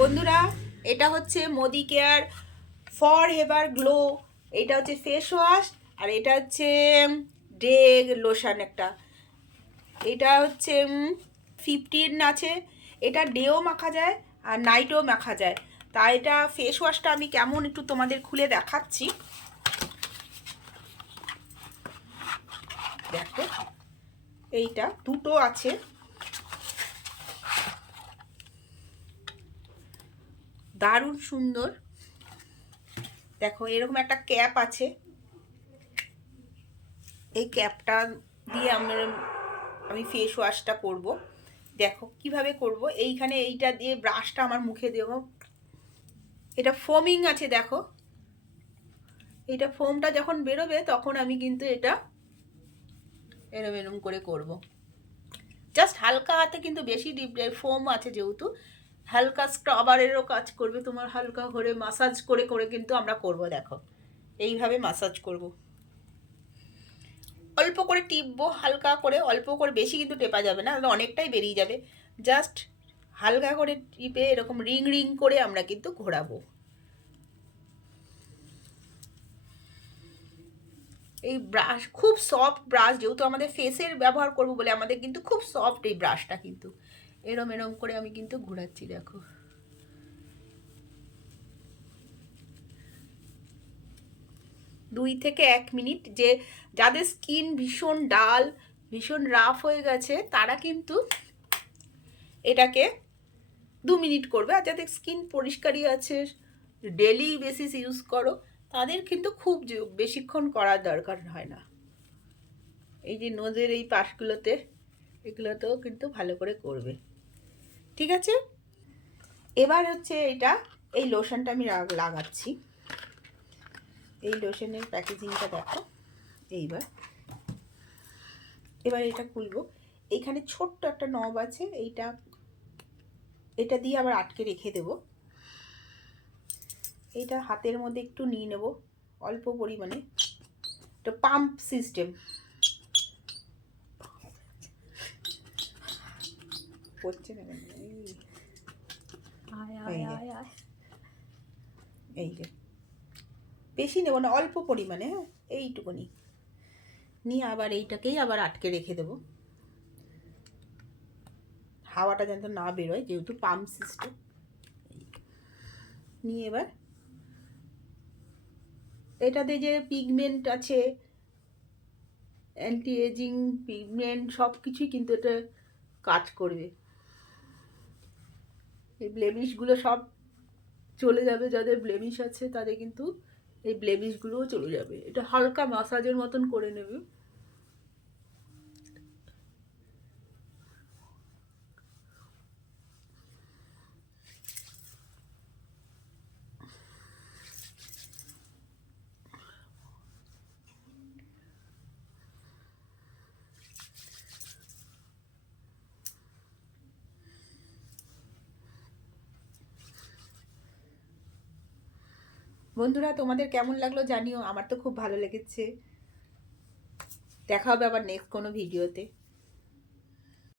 বন্ধুরা, এটা হচ্ছে Modi care for ever glow. এটা হচ্ছে ফেস ওয়াশ, আর এটা হচ্ছে ডে লোশন একটা। এটা হচ্ছে 15 আছে। এটা ডেও মাখা যায় আর নাইটও মাখা যায়। তা এটা ফেস ওয়াশটা আমি কেমন একটু তোমাদের খুলে দেখাচ্ছি। দেখো, এইটা দুটো আছে, দারুণ সুন্দর। দেখো, এরকম একটা ক্যাপ আছে। এই ক্যাপটা দিয়ে আমি ফেস ওয়াশটা করব। দেখো কিভাবে করব। এইখানে এইটা দিয়ে ব্রাশটা আমার মুখে দেবো। এটা ফোমিং আছে, দেখো। এটা ফোমটা যখন বেরোবে তখন আমি কিন্তু এটা এরম এরম করে করব। জাস্ট হালকা হাতে, কিন্তু বেশি ডিপ ফোম আছে যেহেতু, হালকা স্ক্রাবারেরও কাজ করবে। তোমার হালকা করে মাসাজ করে করে কিন্তু আমরা করব। দেখো, এইভাবে মাসাজ করব। অল্প করে টিপবো, হালকা করে, অল্প করে, বেশি কিন্তু টেপা যাবে না, অনেকটাই বেরিয়ে যাবে। জাস্ট হালকা করে টিপে এরকম রিং রিং করে আমরা কিন্তু ঘোরাবো। এই ব্রাশ খুব সফট ব্রাশ, যেহেতু আমাদের ফেসের ব্যবহার করবো বলে আমাদের কিন্তু খুব সফট এই ব্রাশটা। কিন্তু এরম এরম করে আমি কিন্তু ঘোরাচ্ছি। দেখো, 2 থেকে 1 মিনিট। যাদের স্কিন ভীষণ ডাল, ভীষণ রাফ হয়ে গেছে, তারা কিন্তু এটাকে 2 মিনিট করবে। আর যাদের স্কিন পরিষ্কারই আছে, ডেলি বেসিস ইউজ করো, তাদের কিন্তু খুব বেশিক্ষণ করার দরকার হয় না। এই যে নোজের এই পাশগুলোতে, এগুলোতেও কিন্তু ভালো করে করবে। ঠিক আছে, এবার হচ্ছে এই লোশনটা আমি লাগাচ্ছি। এই লোশনের প্যাকেজিংটা দেখো। এবার এটা খুলবো। এইখানে ছোট্ট একটা নব আছে, এটা দিয়ে আবার আটকে রেখে দেব। এইটা হাতের মধ্যে একটু নিয়ে নেব, অল্প পরিমাণে। এটা পাম্প সিস্টেম। হচ্ছে না, এই যে বেশি নেব না, অল্প পরিমাণে। হ্যাঁ, এইটুকুনি নিয়ে আবার এইটাকেই আবার আটকে রেখে দেব, হাওয়াটা যেন না বেরোয়, যেহেতু পাম্প সিস্টেম। নিয়ে এবার এটাতে যে পিগমেন্ট আছে, অ্যান্টি এজিং পিগমেন্ট, সব কিছুই কিন্তু এটা কাজ করবে। এই ব্লেমিশগুলো সব চলে যাবে। যাদের ব্লেমিশ আছে তাদের কিন্তু এই ব্লেমিশগুলোও চলে যাবে। এটা হালকা মাসাজের মতন করে নেবে। বন্ধুরা, তোমাদের কেমন লাগলো জানিও। আমার তো খুব ভালো লেগেছে। দেখা হবে আবার নেক্সট কোনো ভিডিওতে।